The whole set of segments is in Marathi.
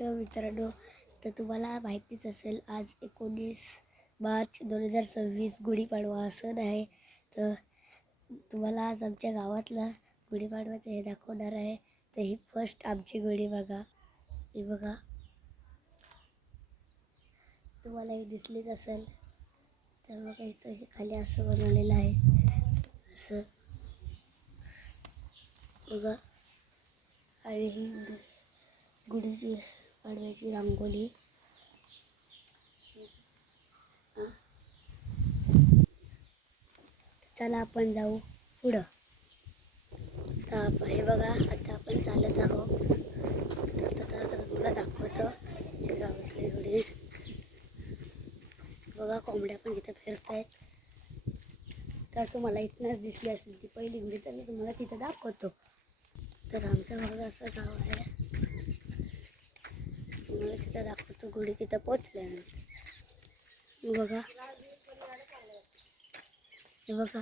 मित्रांनो, तर तुम्हाला माहितीच असेल आज 19 मार्च 2026 गुढीपाडवा सण आहे. तर तुम्हाला आज आमच्या गावातला गुढीपाडवाचं हे दाखवणार आहे. तर ही फर्स्ट आमची गुढी बघा, ही बघा, तुम्हाला हे दिसलीच असेल. तर बघा इथं हे खाली असं बनवलेलं आहे, असं बघा. आणि ही गुढीची पाडव्याची रांगोळी. चला आपण जाऊ पुढं. तर हे बघा, आता आपण चालत आहोत. तर तुला दाखवतो जे गावातली गुढी. बघा कोंबड्या पण इथं फिरत आहेत. तर तुम्हाला इथनंच दिसली असेल ती पहिली गुढी, तर मी तुम्हाला तिथं दाखवतो. तर आमचं बघा असं गाव आहे, तुम्हाला तिथं दाखवतो गुढी तिथं पोचल्यानंतर. बघा, हे बघा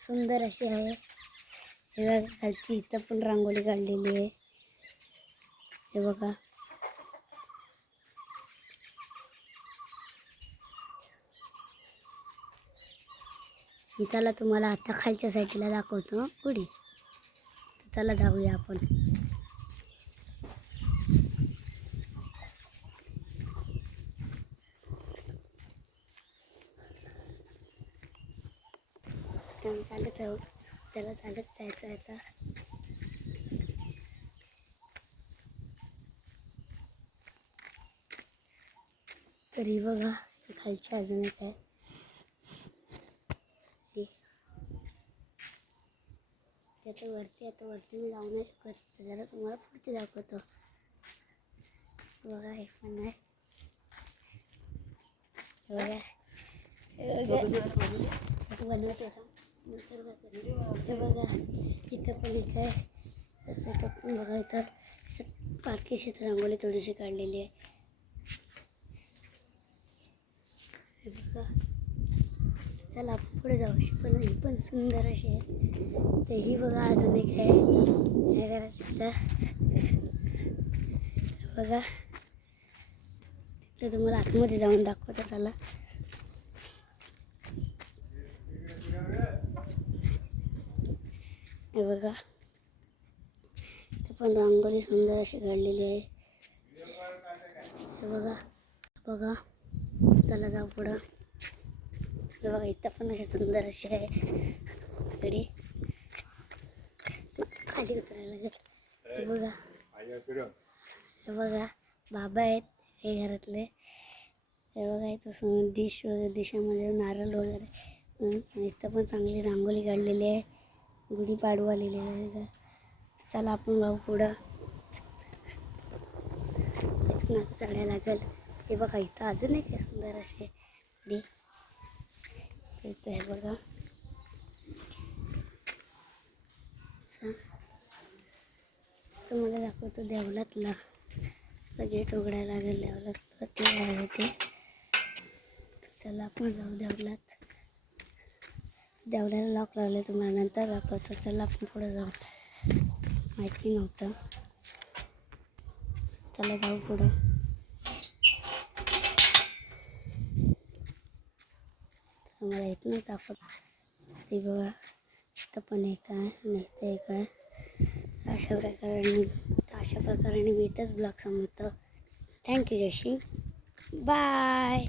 सुंदर अशी आहे. हे बघा खालची इथं पण रांगोळी काढलेली आहे. हे बघा, चला तुम्हाला आता खालच्या साईडला दाखवतो गुढी. तर चला जाऊया आपण. तर चालत आहोत, त्याला चालत जायचं आहे आता. तरी बघा खालची अजून एक आहे. त्याच्या वरती आता वरती मी जाऊ नाही शकत, जरा तुम्हाला पुढचे दाखवतो. बघा हे पण आहे. बघा बनवते नंतर हे बघा इथं पण एक आहे. असं पण बघा इथं पालखीशीच रांगोळी थोडीशी काढलेली आहे. हे बघा, चला आपण पुढे जाऊ. अशी पण ही पण सुंदर अशी आहे. तर ही बघा अजून एक आहे. हे करायचं बघा, तिथं तुम्हाला आतमध्ये जाऊन दाखवतो. चला हे बघा, ते पण रांगोळी सुंदर अशी काढलेली आहे. हे बघा बघा, चला जाऊ पुढं. हे बघा इथं पण अशी सुंदर अशी आहे गडी. खाली उतरायला लागेल. हे बघा, हे बघा बाबा आहेत हे घरातले. हे बघा इथं दिशामध्ये नारळ वगैरे. इथं पण चांगली रांगोळी काढलेली आहे, गुढीपाडवा लिहिलेलं आहे. चला आपण जाऊ पुढं. असं चढायला लागेल. हे बघा इथं अजून एक सुंदर असे गुढी. इथं हे बघा, तुम्हाला दाखवतो देवलातला गेट उघडायला लागेल. देवलात ते आहे ते. चला आपण जाऊ देवलात. देवल्याला लॉक लावले, तुम्हाला नंतर दाखवतो. चला आपण पुढे जाऊ. माहिती नव्हतं. चला जाऊ पुढं. तुम्हाला इथनंच दाखवतो. ते बघा इथं पण एक आहे आणि इथं एक आहे. अशा प्रकारे मी इथंच ब्लॉग संपवतो. Thank you Jaysing, bye.